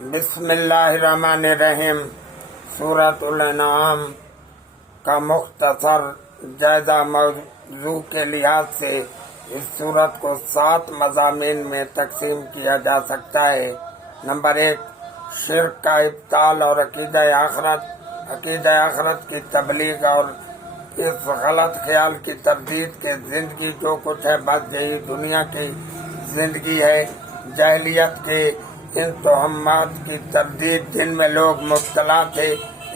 بسم اللہ الرحمن الرحیم۔ سورۃ الانعام کا مختصر جائزہ موضوع کے لحاظ سے اس سورت کو 7 مضامین میں تقسیم کیا جا سکتا ہے۔ نمبر 1، شرک کا ابطال اور عقیدہ آخرت کی تبلیغ اور اس غلط خیال کی تردید کہ زندگی جو کچھ ہے بس یہی دنیا کی زندگی ہے۔ جاہلیت کے ان توہمات کی تردید جن میں لوگ مبتلا تھے،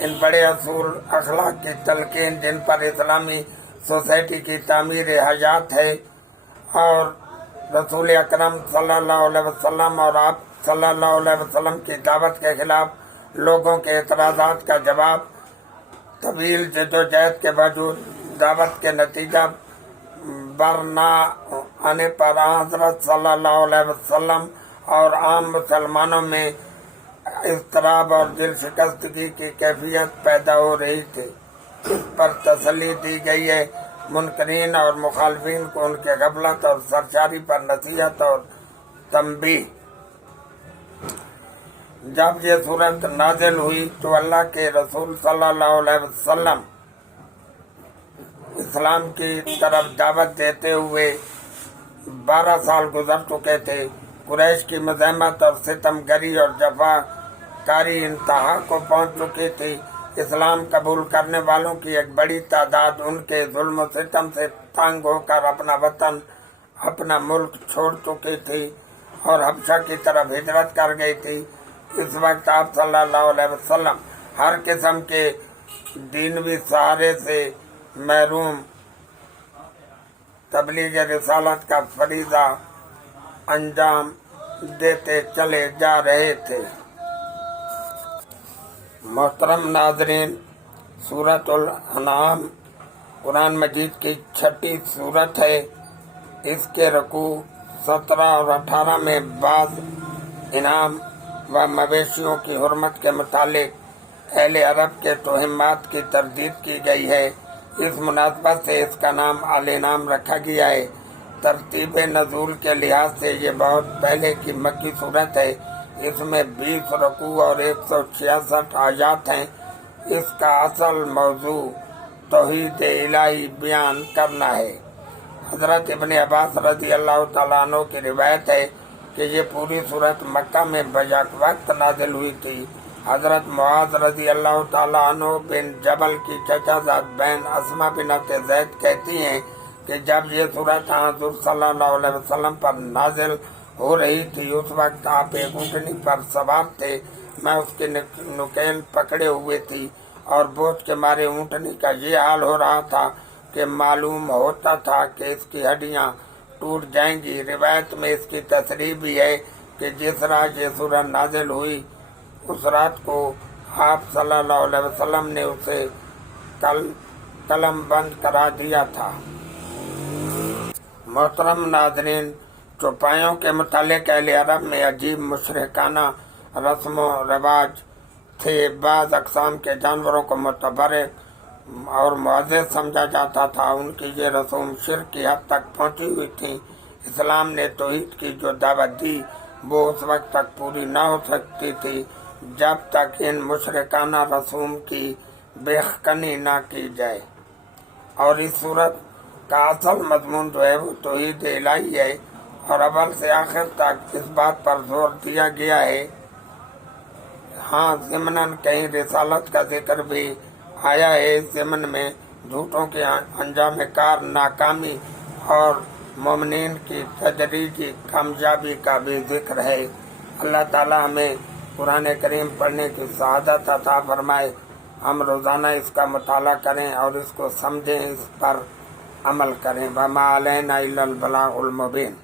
ان بڑے اصول اخلاق کی تلقین جن پر اسلامی سوسائٹی کی تعمیر حیات ہے، اور رسول اکرم صلی اللہ علیہ وسلم اور آپ صلی اللہ علیہ وسلم کی دعوت کے خلاف لوگوں کے اعتراضات کا جواب۔ طویل جدوجہد کے باوجود دعوت کے نتیجہ بر نہ آنے پر حضرت صلی اللہ علیہ وسلم اور عام مسلمانوں میں اضطراب اور دل شکستگی کی کیفیت پیدا ہو رہی تھی۔ اس پر تسلی دی گئی ہے۔ منکرین اور مخالفین کو ان کے غفلت اور سرشاری پر نصیحت اور تنبیہ۔ جب یہ صورت نازل ہوئی تو اللہ کے رسول صلی اللہ علیہ وسلم اسلام کی طرف دعوت دیتے ہوئے 12 سال گزر چکے تھے۔ قریش کی مزاحمت اور ستم گری اور جفا کاری انتہا کو پہنچ چکی تھی۔ اسلام قبول کرنے والوں کی ایک بڑی تعداد ان کے ظلم و ستم سے تنگ ہو کر اپنا وطن، اپنا ملک چھوڑ چکی تھی اور حبشہ کی طرف ہجرت کر گئی تھی۔ اس وقت آپ صلی اللہ علیہ وسلم ہر قسم کے دینوی سہارے سے محروم تبلیغ رسالت کا فریضہ انجام دیتے چلے جا رہے تھے۔ محترم ناظرین، سورۃ الانعام قرآن مجید کی 6ٹھی سورت ہے۔ اس کے رکوع 17 اور 18 میں بعض انعام و مویشیوں کی حرمت کے متعلق اہل عرب کے توہمات کی تردید کی گئی ہے۔ اس مناسبت سے اس کا نام الانعام رکھا گیا ہے۔ ترتیب نزول کے لحاظ سے یہ بہت پہلے کی مکی صورت ہے۔ اس میں 20 رکوع اور 166 آیات ہیں۔ اس کا اصل موضوع توحید الہی بیان کرنا ہے۔ حضرت ابن عباس رضی اللہ تعالیٰ عنہ کی روایت ہے کہ یہ پوری صورت مکہ میں بیک وقت نازل ہوئی تھی۔ حضرت معاذ رضی اللہ تعالیٰ عنہ بن جبل کی چچا زاد بہن اسماء بنت زید کہتی ہیں کہ جب یہ صورت حضور صلی اللہ علیہ وسلم پر نازل ہو رہی تھی، اس وقت آپ ایک اونٹنی پر سوار تھے۔ میں اس کی نکیل پکڑے ہوئے تھی اور بوجھ کے مارے اونٹنی کا یہ حال ہو رہا تھا کہ معلوم ہوتا تھا کہ اس کی ہڈیاں ٹوٹ جائیں گی۔ روایت میں اس کی تصریح بھی ہے کہ جس رات یہ سورہ نازل ہوئی اس رات کو آپ صلی اللہ علیہ وسلم نے اسے قلم بند کرا دیا تھا۔ محترم ناظرین، چوپایوں کے متعلق اہل عرب میں عجیب مشرکانہ رسم و رواج تھے۔ بعض اقسام کے جانوروں کو متبرک اور معزز سمجھا جاتا تھا۔ ان کی یہ رسوم شرک کی حد تک پہنچی ہوئی تھیں۔ اسلام نے توحید کی جو دعوت دی وہ اس وقت تک پوری نہ ہو سکتی تھی جب تک ان مشرکانہ رسوم کی بیخکنی نہ کی جائے۔ اور اس صورت کا اصل مضمون جو ہے وہ توحید الہی ہے، اور اول سے آخر تک اس بات پر زور دیا گیا ہے۔ ہاں، ضمناً کہیں رسالت کا ذکر بھی آیا ہے۔ اس ضمن میں جھوٹوں کے انجام کار ناکامی اور مومنین کی تدریجی کامیابی کا بھی ذکر ہے۔ اللہ تعالیٰ ہمیں قرآن کریم پڑھنے کی سعادت عطا فرمائے۔ ہم روزانہ اس کا مطالعہ کریں اور اس کو سمجھیں، اس پر عمل کریں۔ وما علینا الا البلاغ المبین۔